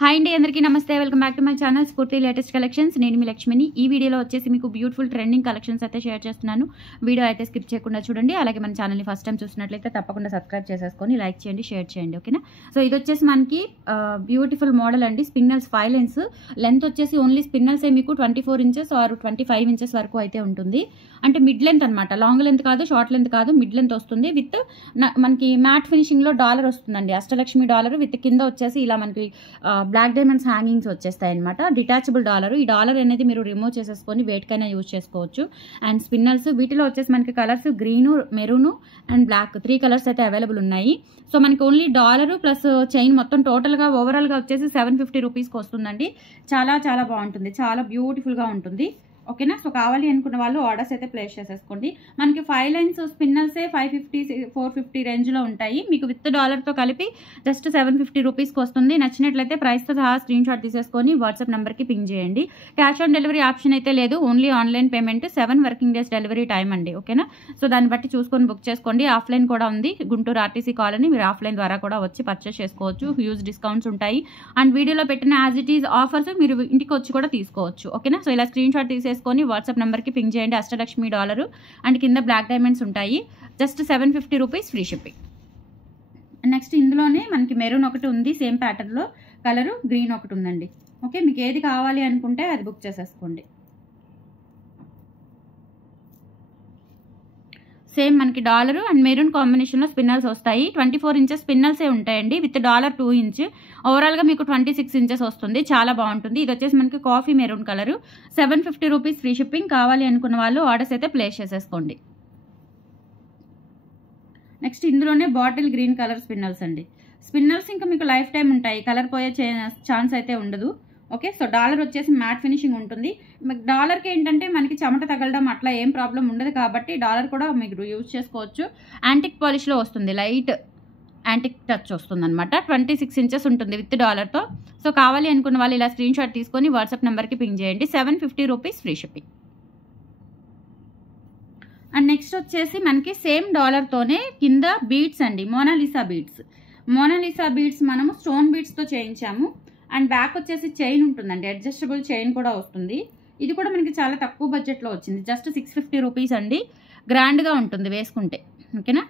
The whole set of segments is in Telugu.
హాయ్ అండి, అందరికీ నమస్తే. Welcome back to my channel స్ఫూర్తి లేటెస్ట్ కలెక్షన్స్. నేను మీ లక్ష్మిని. ఈ వీడియోలో వచ్చేసి మీకు బ్యూటిఫుల్ ట్రెండింగ్ కలెక్షన్స్ అయితే షేర్ చేస్తున్నాను. వీడియో అయితే స్కిప్ చేయకుండా చూడండి. అలాగే మన ఛానల్ని ఫస్ట్ టైం చూసినట్లయితే తప్పకుండా సబ్స్క్రైబ్ చేసేసుకొని లైక్ చేయండి, షేర్ చేయండి, ఓకేనా. సో ఇది వచ్చేసి మనకి బ్యూటిఫుల్ మోడల్ అండి. స్పిన్నల్స్ 5 లెన్స్, లెంత్ వచ్చేసి ఓన్లీ స్పిన్నల్సే మీకు 24 ఇంచెస్ ఆర్ 25 ఇంచెస్ వరకు అయితే ఉంటుంది. అంటే మిడ్ లెంత్ అనమాట, లాంగ్ లెంత్ కాదు, షార్ట్ లెంత్ కాదు, మిడ్ లెంత్ వస్తుంది. విత్ మనకి మ్యాట్ ఫినిషింగ్లో డాలర్ వస్తుందండి, అష్టలక్ష్మి డాలర్. విత్ కింద వచ్చేసి ఇలా మనకి బ్లాక్ డైమండ్స్ హ్యాంగింగ్స్ వచ్చేస్తాయి అనమాట. Detachable dollar. ఈ డాలర్ అనేది మీరు రిమూవ్ చేసేసుకొని వేటికైనా యూజ్ చేసుకోవచ్చు. అండ్ స్పిన్నల్స్ వీటిలో వచ్చేసి మనకి colours green, maroon and black 3 colours అయితే అవైలబుల్ ఉన్నాయి. సో మనకి ఓన్లీ డాలర్ ప్లస్ చైన్ మొత్తం టోటల్గా ఓవరాల్గా వచ్చేసి 750 రూపీస్కి వస్తుందండి. చాలా చాలా బాగుంటుంది, చాలా బ్యూటిఫుల్గా ఉంటుంది, ఓకేనా. సో కావాలి అనుకున్న వాళ్ళు ఆర్డర్స్ అయితే ప్లేస్ చేసేసుకోండి. మనకి 5 లైన్స్ స్పిన్నల్సే 550 450 రేంజ్లో ఉంటాయి. మీకు విత్ డాలర్తో కలిపి జస్ట్ 750 రూపీస్కి వస్తుంది. నచ్చినట్లయితే ప్రైస్తో సహా స్క్రీన్ షాట్ తీసేసుకొని వాట్సాప్ నెంబర్కి పింగ్ చేయండి. క్యాష్ ఆన్ డెలివరీ ఆప్షన్ అయితే లేదు, only online payment. 7 working days delivery time అండి, ఓకేనా. సో దాన్ని బట్టి చూసుకొని బుక్ చేసుకోండి. ఆఫ్లైన్ కూడా ఉంది, గుంటూరు ఆర్టీసీ కాలనీ. మీరు ఆఫ్లైన్ ద్వారా కూడా వచ్చి పర్చేస్ చేసుకోవచ్చు. హ్యూజ్ డిస్కౌంట్స్ ఉంటాయి. అండ్ వీడియోలో పెట్టిన యాజ్ ఇట్ ఈజ్ ఆఫర్స్ మీరు ఇంటికి వచ్చి కూడా తీసుకోవచ్చు, ఓకేనా. సో ఇలా స్క్రీన్ షాట్ తీసేసుకొని వాట్సాప్ నెంబర్కి పింగ్ చేయండి. అష్టలక్ష్మి డాలరు అండ్ కింద బ్లాక్ డైమండ్స్ ఉంటాయి. Just 750 rupees free shipping. Next ఇందులోనే మనకి మెరూన్ ఒకటి ఉంది, సేమ్ ప్యాటర్న్లో కలరు గ్రీన్ ఒకటి ఉందండి, ఓకే. మీకు ఏది కావాలి అనుకుంటే అది బుక్ చేసేసుకోండి. సేమ్ మనకి డాలర్ అండ్ మెరూన్ కాంబినేషన్లో స్పిన్నల్స్ వస్తాయి. 24 ఇంచెస్ స్పిన్నల్సే ఉంటాయండి. With dollar 2 inch. ఓవరాల్గా మీకు 26 ఇంచెస్ వస్తుంది. చాలా బాగుంటుంది. ఇది వచ్చేసి మనకి coffee maroon colour. 750 rupees free shipping. కావాలి అనుకున్న వాళ్ళు ఆర్డర్స్ అయితే ప్లేస్ చేసేసుకోండి. నెక్స్ట్ ఇందులోనే బాటిల్ గ్రీన్ కలర్ స్పిన్నల్స్ అండి. స్పిన్నల్స్ ఇంకా మీకు లైఫ్ టైం ఉంటాయి, కలర్ పోయే ఛాన్స్ అయితే ఉండదు, ఓకే. సో డాలర్ వచ్చేసి మ్యాట్ ఫినిషింగ్ ఉంటుంది. డాలర్కి ఏంటంటే మనకి చెమట తగలడం అట్లా ఏం ప్రాబ్లం ఉండదు కాబట్టి డాలర్ కూడా మీరు యూజ్ చేసుకోవచ్చు. యాంటిక్ పాలిష్లో వస్తుంది, లైట్ యాంటిక్ టచ్ వస్తుంది అనమాట. 26 ఇంచెస్ ఉంటుంది విత్ డాలర్తో. సో కావాలి అనుకున్న వాళ్ళు ఇలా స్క్రీన్ షాట్ తీసుకొని వాట్సాప్ నెంబర్కి పింగ్ చేయండి. 750 rupees free shipping. And next వచ్చేసి మనకి సేమ్ డాలర్తోనే కింద బీడ్స్ అండి, మోనాలిసా బీడ్స్. మోనాలిసా బీడ్స్ మనము స్టోన్ బీడ్స్తో చేయించాము. అండ్ బ్యాక్ వచ్చేసి చైన్ ఉంటుందండి, అడ్జస్టబుల్ చైన్ కూడా వస్తుంది. ఇది కూడా మనకి చాలా తక్కువ బడ్జెట్లో వచ్చింది. జస్ట్ 650 రూపీస్ అండి. గ్రాండ్గా ఉంటుంది వేసుకుంటే, ఓకేనా.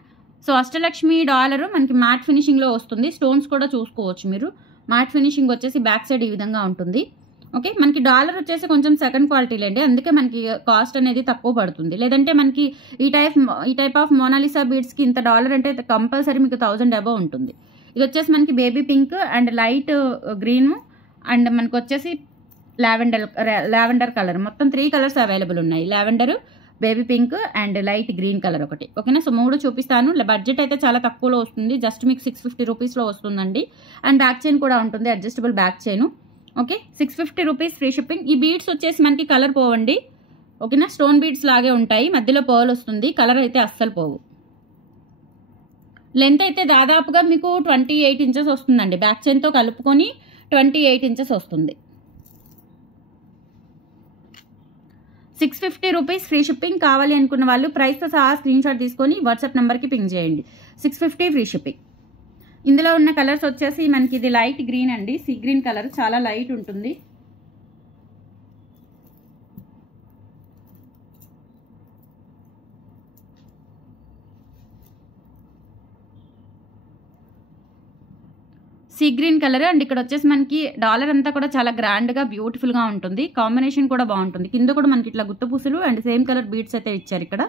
సో అష్టలక్ష్మి డాలరు మనకి మ్యాట్ ఫినిషింగ్లో వస్తుంది. స్టోన్స్ కూడా చూసుకోవచ్చు మీరు. మ్యాట్ ఫినిషింగ్ వచ్చేసి బ్యాక్ సైడ్ ఈ విధంగా ఉంటుంది, ఓకే. మనకి డాలర్ వచ్చేసి కొంచెం సెకండ్ క్వాలిటీలో అండి, అందుకే మనకి కాస్ట్ అనేది తక్కువ పడుతుంది. లేదంటే మనకి ఈ టైప్ ఆఫ్ మోనాలిసా బీడ్స్కి ఇంత డాలర్ అంటే కంపల్సరీ మీకు 1000 అబవ్ ఉంటుంది. ఇది వచ్చేసి మనకి baby pink and light green and మనకు వచ్చేసి లావెండర్ కలర్. మొత్తం 3 కలర్స్ అవైలబుల్ ఉన్నాయి. Lavender, baby pink and light green colour ఒకటి, ఓకేనా. సో 3 చూపిస్తాను. బడ్జెట్ అయితే చాలా తక్కువలో వస్తుంది. జస్ట్ మీకు 650 రూపీస్లో వస్తుందండి. అండ్ బ్యాక్ చైన్ కూడా ఉంటుంది, adjustable back chain, okay. 650 rupees free shipping. ఈ బీడ్స్ వచ్చేసి మనకి కలర్ పోవండి, ఓకేనా. స్టోన్ బీడ్స్ లాగే ఉంటాయి, మధ్యలో పర్ల్ వస్తుంది. కలర్ అయితే అస్సలు పోవు. లెంత్ అయితే దాదాపుగా మీకు 28 ఇంచెస్ వస్తుందండి. బ్యాక్ చైన్తో కలుపుకొని 28 ఇంచెస్ వస్తుంది. 650 రూపీస్ ఫ్రీ షిప్పింగ్. కావాలి అనుకున్న వాళ్ళు ప్రైస్తో సహా స్క్రీన్ షాట్ తీసుకొని వాట్సాప్ నెంబర్కి పింగ్ చేయండి. 650 ఫ్రీ షిప్పింగ్. ఇందులో ఉన్న కలర్స్ వచ్చేసి మనకి ఇది లైట్ గ్రీన్ అండి, సీ గ్రీన్ కలర్, చాలా లైట్ ఉంటుంది. Sea green colour. అండ్ ఇక్కడ వచ్చేసి మనకి డాలర్ అంతా కూడా చాలా గ్రాండ్గా బ్యూటిఫుల్గా ఉంటుంది. కాంబినేషన్ కూడా బాగుంటుంది. కింద కూడా మనకి ఇట్లా గుత్త పూసలు అండ్ సేమ్ కలర్ బీడ్స్ అయితే ఇచ్చారు ఇక్కడ.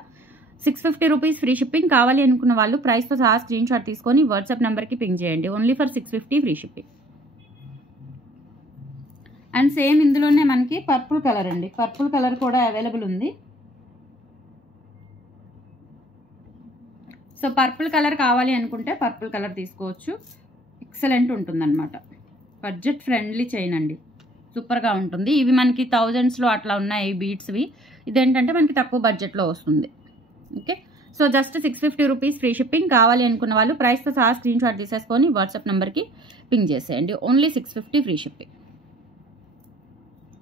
650 రూపీస్ ఫ్రీ షిప్పింగ్. కావాలి అనుకున్న వాళ్ళు ప్రైస్తో సహా స్క్రీన్ షాట్ తీసుకొని వాట్సాప్ నెంబర్కి పింగ్ చేయండి. Only for 650 free shipping. And same ఇందులోనే మనకి పర్పుల్ కలర్ అండి, పర్పుల్ కలర్ కూడా అవైలబుల్ ఉంది. సో పర్పుల్ కలర్ కావాలి అనుకుంటే పర్పుల్ కలర్ తీసుకోవచ్చు. ఎక్సలెంట్ ఉంటుందన్నమాట. బడ్జెట్ ఫ్రెండ్లీ చైన్ అండి, సూపర్గా ఉంటుంది. ఇవి మనకి థౌజండ్స్లో అట్లా ఉన్నాయి బీడ్స్వి. ఇదేంటంటే మనకి తక్కువ బడ్జెట్లో వస్తుంది, okay. So just 650 rupees free shipping. కావాలి అనుకున్న వాళ్ళు ప్రైస్తో సహా స్క్రీన్ షాట్ తీసేసుకొని వాట్సాప్ నెంబర్కి పింగ్ చేసేయండి. Only 650 free shipping.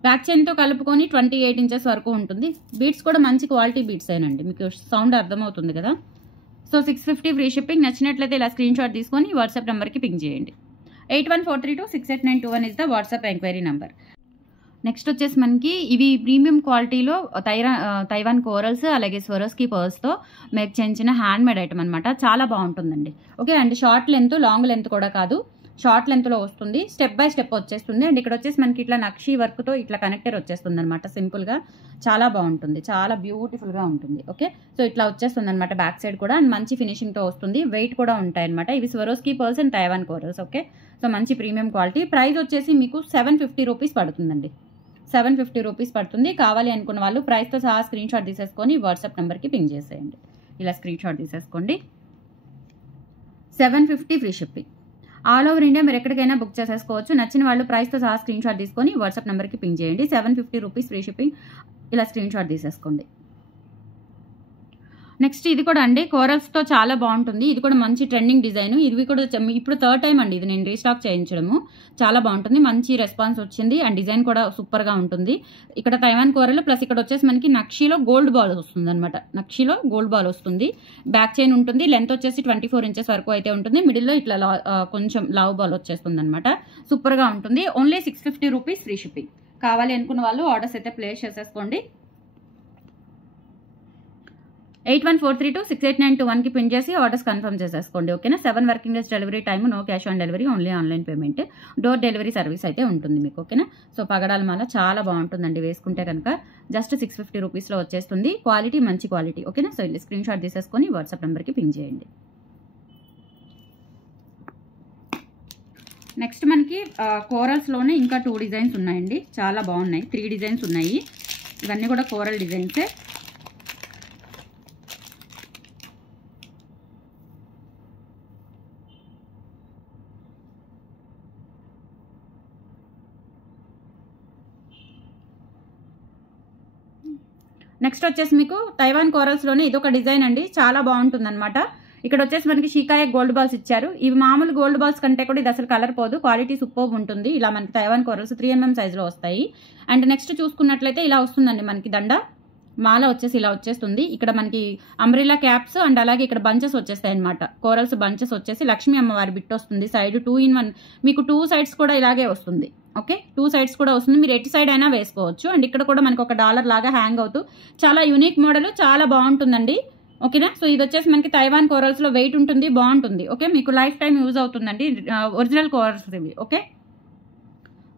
బ్యాక్ చైన్తో కలుపుకొని 28 ఇంచెస్ వరకు ఉంటుంది. బీడ్స్ కూడా మంచి క్వాలిటీ బీడ్స్ అయినండి, మీకు సౌండ్ అర్థమవుతుంది కదా. So 650 free shipping. నచ్చినట్లయితే ఇలా స్క్రీన్ షాట్ తీసుకొని వాట్సాప్ నెంబర్కి పింగ్ చేయండి. 8143268921 is the WhatsApp enquiry number. Next వచ్చేసి మనకి ఇవి ప్రీమియం క్వాలిటీలో తైవాన్ కోరల్స్ అలాగే స్వరోస్కి పర్ల్స్తో మీకు చిన్న హ్యాండ్ మేడ్ ఐటమ్ అనమాట. చాలా బాగుంటుందండి. ఓకే అండి, షార్ట్ లెంత్ లాంగ్ లెంత్ కూడా కాదు, షార్ట్ లెంత్లో వస్తుంది. స్టెప్ బై స్టెప్ వచ్చేస్తుంది. అండ్ ఇక్కడ వచ్చేసి మనకి ఇట్లా నక్షీ వర్క్తో ఇట్లా కనెక్టర్ వచ్చేస్తుంది అనమాట. సింపుల్గా చాలా బాగుంటుంది, చాలా బ్యూటిఫుల్గా ఉంటుంది. ఓకే, సో ఇట్లా వచ్చేస్తుంది అనమాట బ్యాక్ సైడ్ కూడా. అండ్ మంచి ఫినిషింగ్తో వస్తుంది. వెయిట్ కూడా ఉంటాయి అనమాట. ఇవి Swarovski pearls and Taiwan corals. Okay, so మంచి ప్రీమియం క్వాలిటీ. ప్రైస్ వచ్చేసి మీకు 750 రూపీస్ పడుతుందండి. 750 రూపీస్ పడుతుంది. కావాలి అనుకున్న వాళ్ళు ప్రైస్తో సహా స్క్రీన్ షాట్ తీసేసుకొని వాట్సాప్ నెంబర్కి పింగ్ చేసేయండి. ఇలా స్క్రీన్ షాట్ తీసేసుకోండి. 750 free shipping. All over India మీరు ఎక్కడికైనా బుక్ చేసేసుకోవచ్చు. నచ్చిన వాళ్ళు ప్రైస్తో సహా స్క్రీన్ షాట్ తీసుకొని వాట్సాప్ నెంబర్కి పింగ్ చేయండి. 750 రూపీస్ ఫ్రీ షిప్పింగ్. ఇలా స్క్రీన్ షాట్ తీసేసుకోండి. నెక్స్ట్ ఇది కూడా అండి కోరల్స్తో చాలా బాగుంటుంది. ఇది కూడా మంచి ట్రెండింగ్ డిజైన్. ఇది కూడా ఇప్పుడు థర్డ్ టైం అండి ఇది నేను రీస్టాక్ చేయించడము. చాలా బాగుంటుంది, మంచి రెస్పాన్స్ వచ్చింది. అండ్ డిజైన్ కూడా సూపర్గా ఉంటుంది. ఇక్కడ తైవాన్ కోరల్ ప్లస్ ఇక్కడ వచ్చేసి మనకి నక్షీలో గోల్డ్ బాల్ వస్తుంది అనమాట. నక్షీలో గోల్డ్ బాల్ వస్తుంది. బ్యాక్ చైన్ ఉంటుంది. లెంత్ వచ్చేసి 24 ఇంచెస్ వరకు అయితే ఉంటుంది. మిడిల్లో ఇట్లా కొంచెం లావ్ బాల్ వచ్చేస్తుంది అనమాట. సూపర్గా ఉంటుంది. Only 650 rupees free shipping. కావాలి అనుకున్న వాళ్ళు ఆర్డర్స్ అయితే ప్లేస్ చేసేసుకోండి. 8143268921కి పిన్ చేసి ఆర్డర్స్ కన్ఫర్మ్ చేసేసుకోండి. ఓకేనా, 7 working days delivery time. No cash on delivery, only online payment. Door delivery service అయితే ఉంటుంది మీకు. ఓకేనా, సో పగడాల మాల చాలా బాగుంటుందండి. వేసుకుంటే కనుక జస్ట్ 650 రూపీస్లో వచ్చేస్తుంది. క్వాలిటీ మంచి క్వాలిటీ. ఓకేనా, సో ఇది స్క్రీన్ షాట్ తీసేసుకొని వాట్సాప్ నెంబర్కి పిన్ చేయండి. నెక్స్ట్ మనకి కోరల్స్లోనే ఇంకా 2 డిజైన్స్ ఉన్నాయండి. చాలా బాగున్నాయి. 3 డిజైన్స్ ఉన్నాయి. ఇవన్నీ కూడా కోరల్ డిజైన్సే. నెక్స్ట్ వచ్చేసి మీకు తైవాన్ కోరల్స్లోనే ఇదొక డిజైన్ అండి. చాలా బాగుంటుంది అనమాట. ఇక్కడ వచ్చేసి మనకి షీకాయ గోల్డ్ బాల్స్ ఇచ్చారు. ఇవి మామూలు గోల్డ్ బాల్స్ కంటే కూడా ఇది అసలు కలర్ పోదు. క్వాలిటీ సూపర్ ఉంటుంది. ఇలా మనకి తైవాన్ కోరల్స్ 3mm సైజులో వస్తాయి. అండ్ నెక్స్ట్ చూసుకున్నట్లయితే ఇలా వస్తుందండి మనకి దండ. మాల వచ్చేసి ఇలా వచ్చేస్తుంది. ఇక్కడ మనకి అంబ్రిల్లా క్యాప్స్ అండ్ అలాగే ఇక్కడ బంచెస్ వచ్చేస్తాయి అనమాట. కోరల్స్ బంచెస్ వచ్చేసి లక్ష్మీ అమ్మవారి బిట్ వస్తుంది. సైడ్ 2-in-1 మీకు 2 సైడ్స్ కూడా ఇలాగే వస్తుంది. ఓకే, 2 సైడ్స్ కూడా వస్తుంది. మీరు ఎటు సైడ్ అయినా వేసుకోవచ్చు. అండ్ ఇక్కడ కూడా మనకి ఒక డాలర్ లాగా హ్యాంగ్ అవుతూ చాలా యూనిక్ మోడల్, చాలా బాగుంటుందండి. ఓకేనా, సో ఇది వచ్చేసి మనకి తైవాన్ కోరల్స్లో వెయిట్ ఉంటుంది, బాగుంటుంది. ఓకే, మీకు లైఫ్ టైం యూజ్ అవుతుందండి. ఒరిజినల్ కోరల్స్ ఇవి. Okay,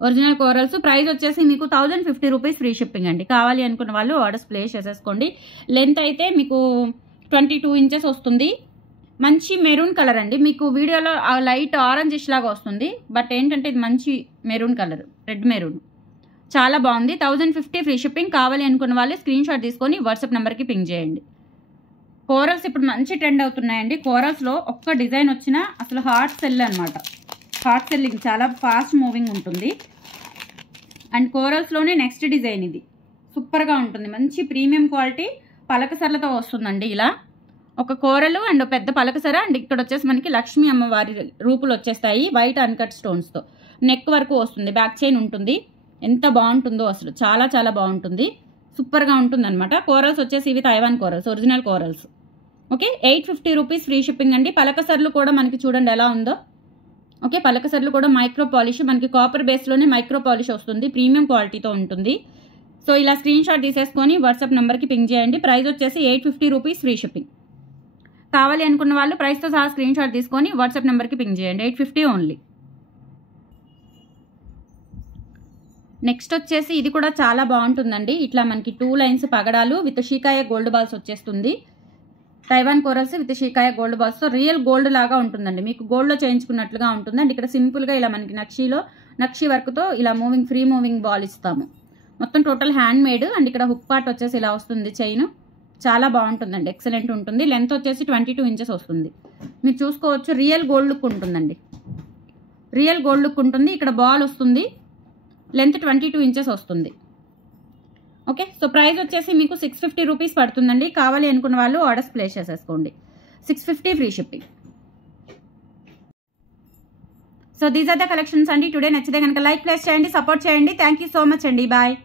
original corals. ప్రైస్ వచ్చేసి మీకు 1050 రూపీస్ ఫ్రీ షిప్పింగ్ అండి. కావాలి అనుకున్న వాళ్ళు ఆర్డర్స్ ప్లేస్ చేసేసుకోండి. లెంత్ అయితే మీకు 22 ఇంచెస్ వస్తుంది. మంచి మెరూన్ కలర్ అండి. మీకు వీడియోలో లైట్ ఆరెంజిష్ లాగా వస్తుంది, బట్ ఏంటంటే ఇది మంచి మెరూన్ కలర్, రెడ్ మెరూన్. చాలా బాగుంది. 1050 ఫ్రీ షిప్పింగ్. కావాలి అనుకున్న వాళ్ళు స్క్రీన్ షాట్ తీసుకొని వాట్సాప్ నెంబర్కి పింగ్ చేయండి. కోరల్స్ ఇప్పుడు మంచి ట్రెండ్ అవుతున్నాయండి. కోరల్స్లో ఒక్క డిజైన్ వచ్చినా అసలు హార్ట్ సెల్ అనమాట. హార్ట్ సెల్లింగ్, చాలా ఫాస్ట్ మూవింగ్ ఉంటుంది. అండ్ కోరల్స్లోనే నెక్స్ట్ డిజైన్ ఇది సూపర్గా ఉంటుంది. మంచి ప్రీమియం క్వాలిటీ పలకసరలతో వస్తుందండి. ఇలా ఒక కోరలు అండ్ పెద్ద పలకసర. అండ్ ఇక్కడ వచ్చేసి మనకి లక్ష్మీ అమ్మవారి రూపులు వచ్చేస్తాయి వైట్ అన్కట్ స్టోన్స్తో. నెక్ వరకు వస్తుంది. బ్యాక్ చైన్ ఉంటుంది. ఎంత బాగుంటుందో అసలు, చాలా చాలా బాగుంటుంది. సూపర్గా ఉంటుంది అనమాట. కోరల్స్ వచ్చేసి ఇవి Taiwan corals, original corals. Okay, 850 rupees free shipping అండి. పలకసర్లు కూడా మనకి చూడండి ఎలా ఉందో. ఓకే, పలకసర్లు కూడా మైక్రో పాలిష్, మనకి కాపర్ బేస్లోనే మైక్రో పాలిష్ వస్తుంది. ప్రీమియం క్వాలిటీతో ఉంటుంది. సో ఇలా స్క్రీన్ షాట్ తీసేసుకొని వాట్సాప్ నెంబర్కి పింగ్ చేయండి. ప్రైస్ వచ్చేసి 850 రూపీస్ ఫ్రీ షిప్పింగ్. కావాలి అనుకున్న వాళ్ళు ప్రైస్తో సహా స్క్రీన్ షాట్ తీసుకొని వాట్సాప్ నెంబర్కి పింగ్ చేయండి. 850 ఓన్లీ. నెక్స్ట్ వచ్చేసి ఇది కూడా చాలా బాగుంటుందండి. ఇట్లా మనకి 2 లైన్స్ పగడాలు విత్ షీకాయ గోల్డ్ బాల్స్ వచ్చేస్తుంది. తైవాన్ కోరల్స్ విత్ షీకాయ గోల్డ్ బాల్స్తో రియల్ గోల్డ్ లాగా ఉంటుందండి. మీకు గోల్డ్లో చేయించుకున్నట్లుగా ఉంటుంది. అండ్ ఇక్కడ సింపుల్గా ఇలా మనకి నక్షీ వర్క్తో ఇలా ఫ్రీ మూవింగ్ బాల్ ఇస్తాము. మొత్తం టోటల్ హ్యాండ్ మేడ్. అండ్ ఇక్కడ హుక్ పార్ట్ వచ్చేసి ఇలా వస్తుంది. చైన్ చాలా బాగుంటుందండి. ఎక్సలెంట్ ఉంటుంది. లెంత్ వచ్చేసి 22 ఇంచెస్ వస్తుంది. మీరు చూసుకోవచ్చు, రియల్ గోల్డ్ లుక్ ఉంటుందండి. రియల్ గోల్డ్ లుక్ ఉంటుంది. ఇక్కడ బాల్ వస్తుంది. లెంత్ 22 ఇంచెస్ వస్తుంది. ఓకే, సో ప్రైస్ వచ్చేసి మీకు 650 రూపీస్ పడుతుందండి. కావాలి అనుకున్న వాళ్ళు ఆర్డర్స్ ప్లేస్ చేసేసుకోండి. 650 free shipping. So these are the collections అండి. టుడే నచ్చితే కనుక లైక్ ప్లేస్ చేయండి, సపోర్ట్ చేయండి. థ్యాంక్ యూ సో మచ్ అండి. బాయ్.